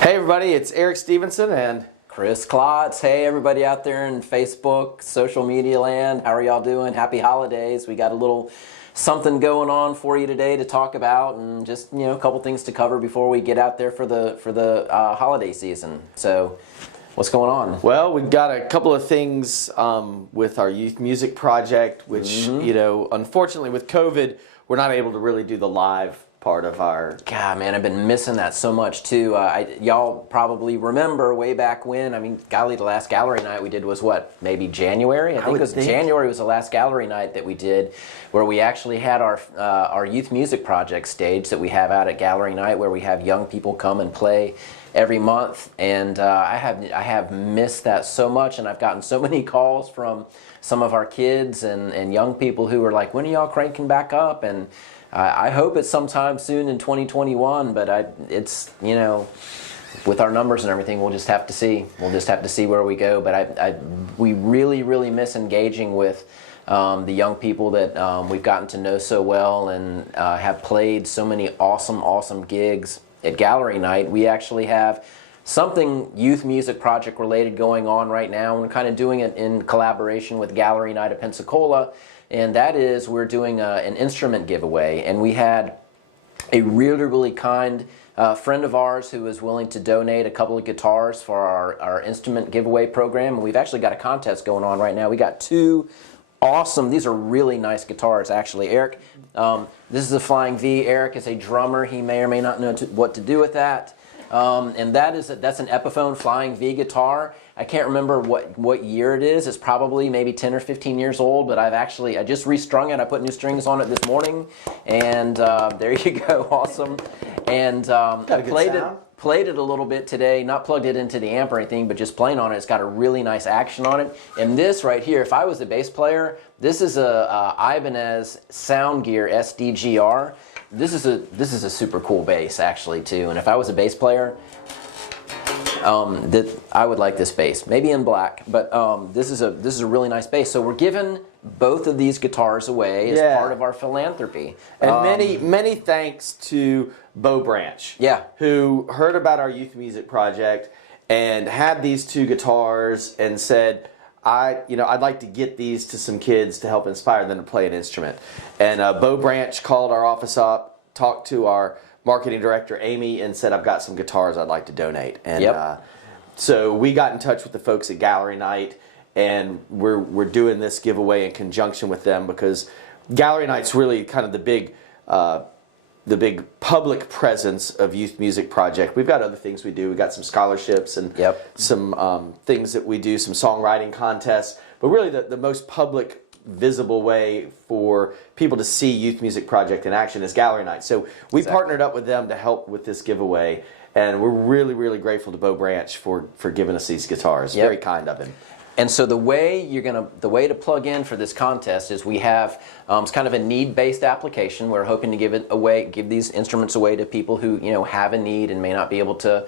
Hey everybody, it's Eric Stevenson and Chris Klotz. Hey everybody out there in Facebook, social media land. How are y'all doing? Happy holidays. We got a little something going on for you today to talk about, and just a couple things to cover before we get out there for the holiday season. So what's going on? well, we've got a couple of things with our youth music project, which unfortunately with COVID, we're not able to really do the live part of our... God, man, I've been missing that so much too. Y'all probably remember way back when, golly, the last gallery night we did was what, maybe January? I think it was January was the last gallery night that we did, where we actually had our youth music project stage that we have out at gallery night, where we have young people come and play every month. And I have missed that so much, and I've gotten so many calls from some of our kids and young people who are like, when are y'all cranking back up? And I hope it's sometime soon in 2021, but it's, with our numbers and everything, we'll just have to see. We'll just have to see where we go. But we really, really miss engaging with the young people that we've gotten to know so well, and have played so many awesome gigs at Gallery Night. We actually have something youth music project related going on right now. We're kind of doing it in collaboration with Gallery Night of Pensacola. And that is, we're doing an instrument giveaway, and we had a really kind friend of ours who was willing to donate a couple of guitars for our instrument giveaway program. And we've actually got a contest going on right now. We got two awesome, these are really nice guitars actually. Eric, this is a Flying V. Eric is a drummer. He may or may not know what to do with that. And that's an Epiphone Flying V guitar. I can't remember what year it is. It's probably maybe 10 or 15 years old, but I just restrung it. I put new strings on it this morning, and there you go, awesome. And played it a little bit today, not plugged it into the amp or anything, but just playing on it. It's got a really nice action on it. And this right here, if I was a bass player, this is a Ibanez Sound Gear SDGR. This is a super cool bass actually too. And if I was a bass player, I would like this bass, maybe in black. But this is a really nice bass. So we're giving both of these guitars away as part of our philanthropy. And many thanks to Bo Branch, who heard about our youth music project and had these two guitars and said, I'd like to get these to some kids to help inspire them to play an instrument. And Bo Branch called our office up, talked to our marketing director Amy, and said, I've got some guitars I'd like to donate. And so we got in touch with the folks at Gallery Night, and we're doing this giveaway in conjunction with them, because Gallery Night's really kind of the big public presence of Youth Music Project. We've got other things we do. We've got some scholarships and some things that we do, some songwriting contests. But really the most public, visible way for people to see Youth Music Project in action is Gallery Night. So we partnered up with them to help with this giveaway. And we're really, really grateful to Bo Branch for giving us these guitars. Very kind of him. And so the way to plug in for this contest is we have it's kind of a need-based application. We're hoping to give these instruments away to people who have a need and may not be able to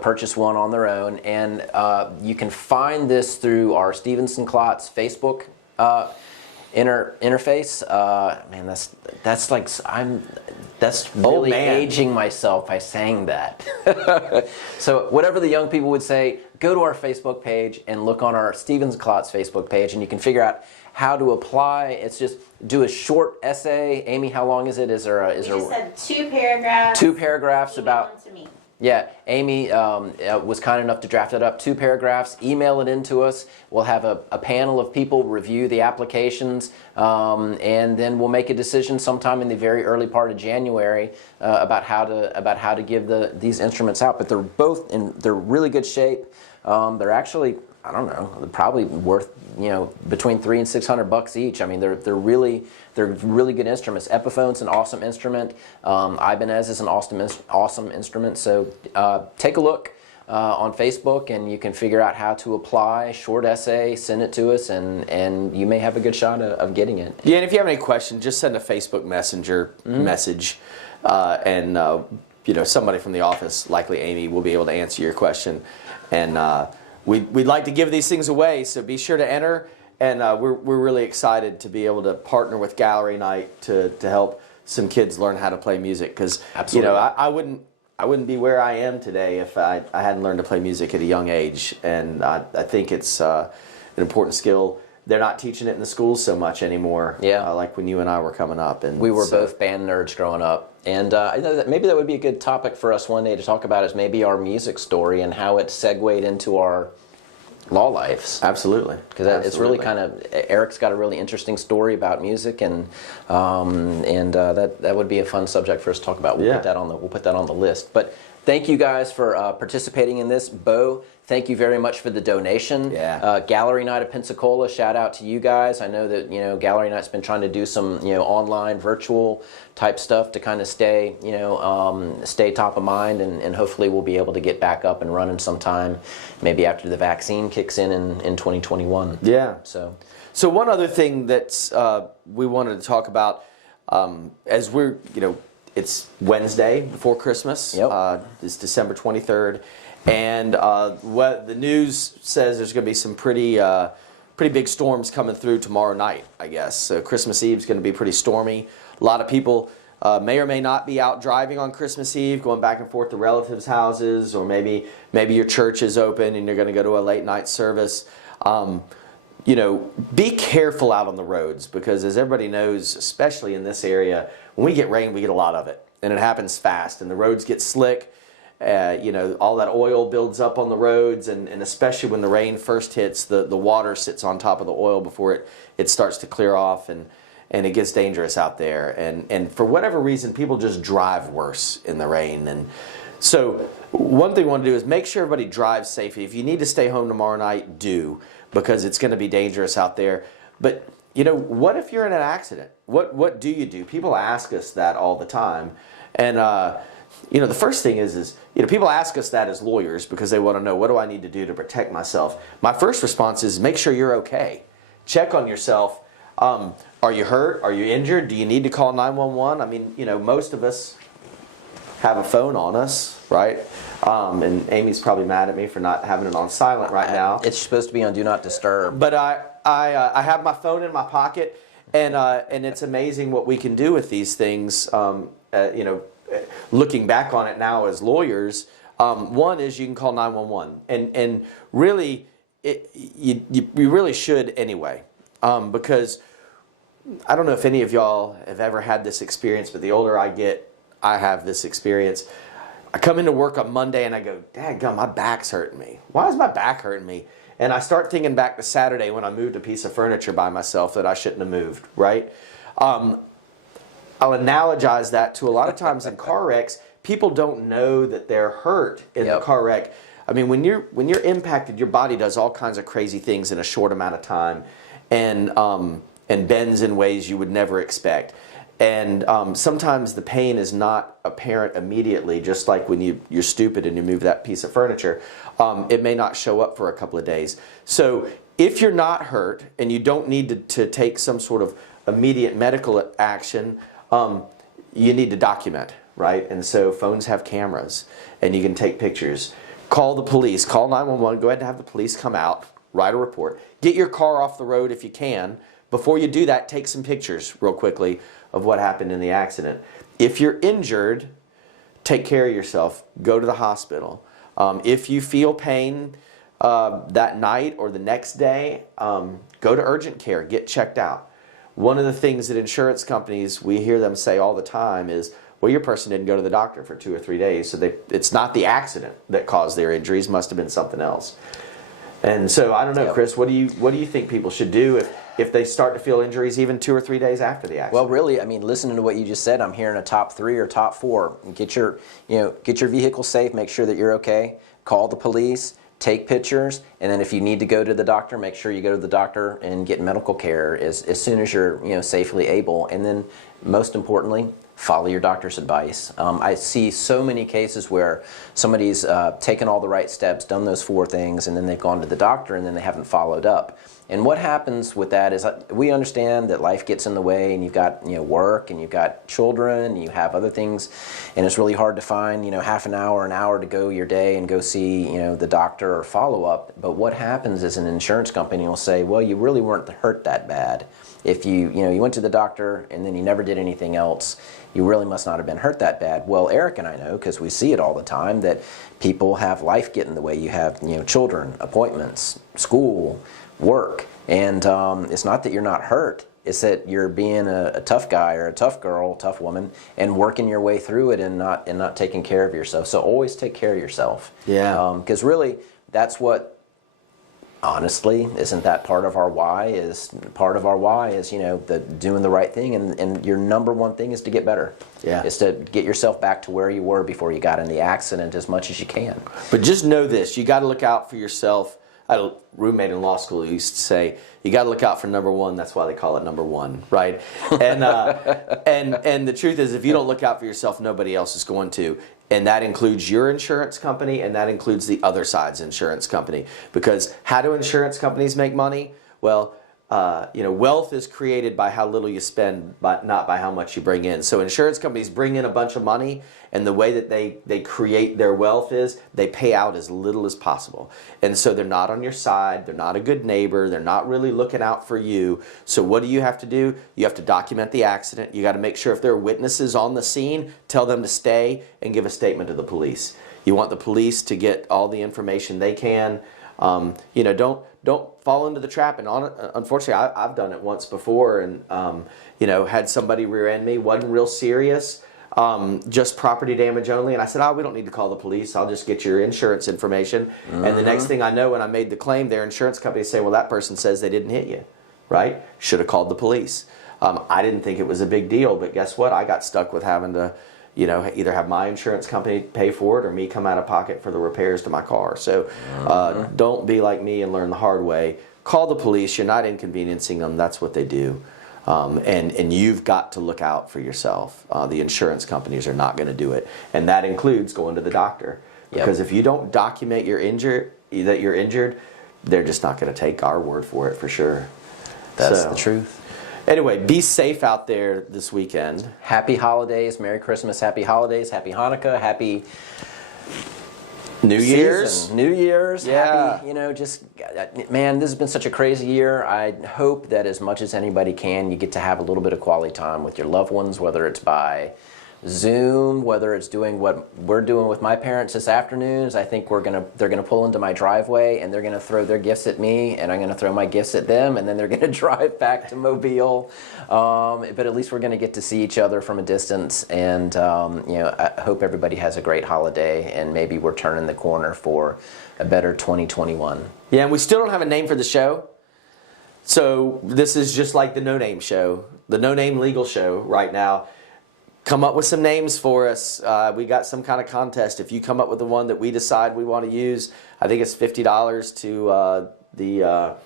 purchase one on their own. And you can find this through our Stevenson Klotz Facebook interface. Man, that's really aging myself by saying that. So whatever the young people would say, go to our Facebook page and look on our Stevenson Klotz Facebook page, and you can figure out how to apply. It's just do a short essay. Amy, how long is it? Is there? We just said 2 paragraphs. 2 paragraphs about. To me. Yeah, Amy was kind enough to draft it up, 2 paragraphs, email it in to us. We'll have a panel of people review the applications, and then we'll make a decision sometime in the very early part of January about how to give these instruments out. But they're really good shape. They're actually, I don't know, they're probably worth between $300 and $600 each. I mean, they're really good instruments. Epiphone's an awesome instrument. Ibanez is an awesome instrument. So take a look on Facebook, and you can figure out how to apply. Short essay, send it to us, and you may have a good shot of getting it. Yeah, and if you have any questions, just send a Facebook Messenger message, and somebody from the office, likely Amy, will be able to answer your question. And we'd like to give these things away, so be sure to enter. And we're really excited to be able to partner with Gallery Night to help some kids learn how to play music, because I I wouldn't be where I am today if I hadn't learned to play music at a young age. And I think it's an important skill. They're not teaching it in the schools so much anymore. Yeah. Like when you and I were coming up. And we were both band nerds growing up. And I know that maybe that would be a good topic for us one day to talk about, is maybe our music story and how it segued into our law lives. Absolutely. Because it's really kind of, Eric's got a really interesting story about music, and that would be a fun subject for us to talk about. We'll put that on the list. But thank you guys for participating in this. Bo, thank you very much for the donation. Yeah. Gallery Night of Pensacola, shout out to you guys. I know that Gallery Night's been trying to do some online, virtual type stuff to kind of stay stay top of mind, and hopefully we'll be able to get back up and running sometime, maybe after the vaccine kicks in 2021. Yeah. So one other thing that we wanted to talk about, as we're it's Wednesday before Christmas. Yep. It's December 23rd. And what the news says, there's going to be some pretty big storms coming through tomorrow night, I guess. So Christmas Eve is going to be pretty stormy. A lot of people may or may not be out driving on Christmas Eve, going back and forth to relatives' houses, or maybe your church is open and you're going to go to a late night service. Be careful out on the roads, because as everybody knows, especially in this area, when we get rain, we get a lot of it, and it happens fast, and the roads get slick. All that oil builds up on the roads, and especially when the rain first hits, the water sits on top of the oil before it starts to clear off, and it gets dangerous out there. And for whatever reason, people just drive worse in the rain. And so one thing we want to do is make sure everybody drives safely. If you need to stay home tomorrow night, do, because it's going to be dangerous out there. But what if you're in an accident? What do you do? People ask us that all the time. And the first thing is people ask us that as lawyers because they want to know, what do I need to do to protect myself? My first response is make sure you're okay. Check on yourself. Are you hurt? Are you injured? Do you need to call 911? I mean, most of us have a phone on us, right? And Amy's probably mad at me for not having it on silent right now. It's supposed to be on Do Not Disturb. But I have my phone in my pocket, and it's amazing what we can do with these things. Looking back on it now as lawyers, one is you can call 911, and really, you really should anyway, because I don't know if any of y'all have ever had this experience, but the older I get, I have this experience. I come into work on Monday and I go, "Dadgum, my back's hurting me. Why is my back hurting me?" And I start thinking back to Saturday when I moved a piece of furniture by myself that I shouldn't have moved, right? I'll analogize that to a lot of times in car wrecks, people don't know that they're hurt in the car wreck. I mean, when you're impacted, your body does all kinds of crazy things in a short amount of time, and bends in ways you would never expect. And sometimes the pain is not apparent immediately, just like when you're stupid and you move that piece of furniture. It may not show up for a couple of days. So if you're not hurt and you don't need to take some sort of immediate medical action, you need to document, right? And so phones have cameras, and you can take pictures. Call the police, call 911, go ahead and have the police come out, write a report. Get your car off the road if you can. Before you do that, take some pictures real quickly of what happened in the accident. If you're injured, take care of yourself. Go to the hospital. If you feel pain that night or the next day, go to urgent care. Get checked out. One of the things that insurance companies, we hear them say all the time is, well, your person didn't go to the doctor for 2 or 3 days, so it's not the accident that caused their injuries. Must have been something else. And so I don't know, Chris. What do you think people should do if they start to feel injuries even 2 or 3 days after the accident? Well, really, I mean, listening to what you just said, I'm hearing a top 3 or top 4. Get your vehicle safe. Make sure that you're okay. Call the police. Take pictures, and then if you need to go to the doctor, make sure you go to the doctor and get medical care as soon as you're safely able. And then, most importantly, follow your doctor's advice. I see so many cases where somebody's taken all the right steps, done those 4 things, and then they've gone to the doctor and then they haven't followed up. And what happens with that is we understand that life gets in the way, and you've got work, and you've got children, and you have other things, and it's really hard to find half an hour to go your day and go see the doctor or follow up. But what happens is an insurance company will say, well, you really weren't hurt that bad. If you went to the doctor and then you never did anything else, you really must not have been hurt that bad. Well, Eric and I know, because we see it all the time, that people have life get in the way. You have, children, appointments, school, work, and it's not that you're not hurt. It's that you're being a tough guy or a tough girl, tough woman, and working your way through it and not taking care of yourself. So always take care of yourself. Yeah. Because really, that's what. Honestly, isn't that part of our why? Part of our why is the doing the right thing, and your number one thing is to get better. Yeah. Is to get yourself back to where you were before you got in the accident as much as you can. But just know this: you got to look out for yourself. I had a roommate in law school who used to say, "You got to look out for number one." That's why they call it number one, right? And and the truth is, if you don't look out for yourself, nobody else is going to. And that includes your insurance company, and that includes the other side's insurance company. Because how do insurance companies make money? Well, wealth is created by how little you spend, but not by how much you bring in. So insurance companies bring in a bunch of money, and the way that they create their wealth is they pay out as little as possible. And so they're not on your side, they're not a good neighbor, they're not really looking out for you. So what do? You have to document the accident. You got to make sure if there are witnesses on the scene, tell them to stay and give a statement to the police. You want the police to get all the information they can. Don't fall into the trap. And unfortunately, I've done it once before, and had somebody rear end me. Wasn't real serious, just property damage only. And I said, we don't need to call the police. I'll just get your insurance information. And the next thing I know, when I made the claim, their insurance company say, well, that person says they didn't hit you, right? Should have called the police. I didn't think it was a big deal, but guess what? I got stuck with having to either have my insurance company pay for it or me come out of pocket for the repairs to my car. So don't be like me and learn the hard way. Call the police. You're not inconveniencing them. That's what they do. And you've got to look out for yourself. The insurance companies are not going to do it. And that includes going to the doctor. Because if you don't document that you're injured, they're just not going to take our word for it for sure. That's the truth. Anyway, be safe out there this weekend. Happy holidays, Merry Christmas, Happy Holidays, Happy Hanukkah, Happy New Year's. New Year's. Yeah. Happy, man, this has been such a crazy year. I hope that as much as anybody can, you get to have a little bit of quality time with your loved ones, whether it's by Zoom, whether it's doing what we're doing with my parents this afternoon. I think they're gonna pull into my driveway and they're gonna throw their gifts at me, and I'm gonna throw my gifts at them, and then they're gonna drive back to Mobile. But at least we're gonna get to see each other from a distance, and I hope everybody has a great holiday, and maybe we're turning the corner for a better 2021. Yeah, and we still don't have a name for the show. So this is just like the No Name Show, the No Name Legal Show right now. Come up with some names for us. We got some kind of contest. If you come up with the one that we decide we want to use, I think it's $50 to the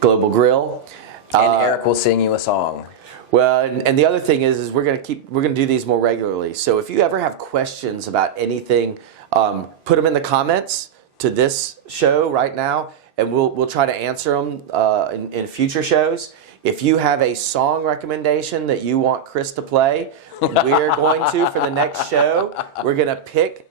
Global Grill. And Eric will sing you a song. Well, and the other thing is we're gonna do these more regularly. So if you ever have questions about anything, put them in the comments to this show right now, and we'll try to answer them in future shows. If you have a song recommendation that you want Chris to play, we're going to, for the next show, we're going to pick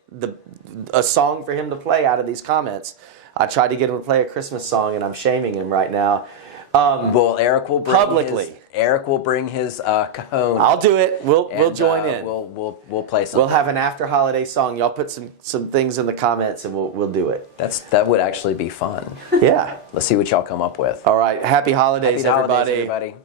a song for him to play out of these comments. I tried to get him to play a Christmas song, and I'm shaming him right now. Well, Eric will bring publicly. Eric will bring his cajon. I'll do it. We'll join in. We'll play something. We'll have an after holiday song. Y'all put some things in the comments, and we'll do it. That would actually be fun. Yeah. Let's see what y'all come up with. All right. Happy holidays, Happy everybody. Holidays, everybody.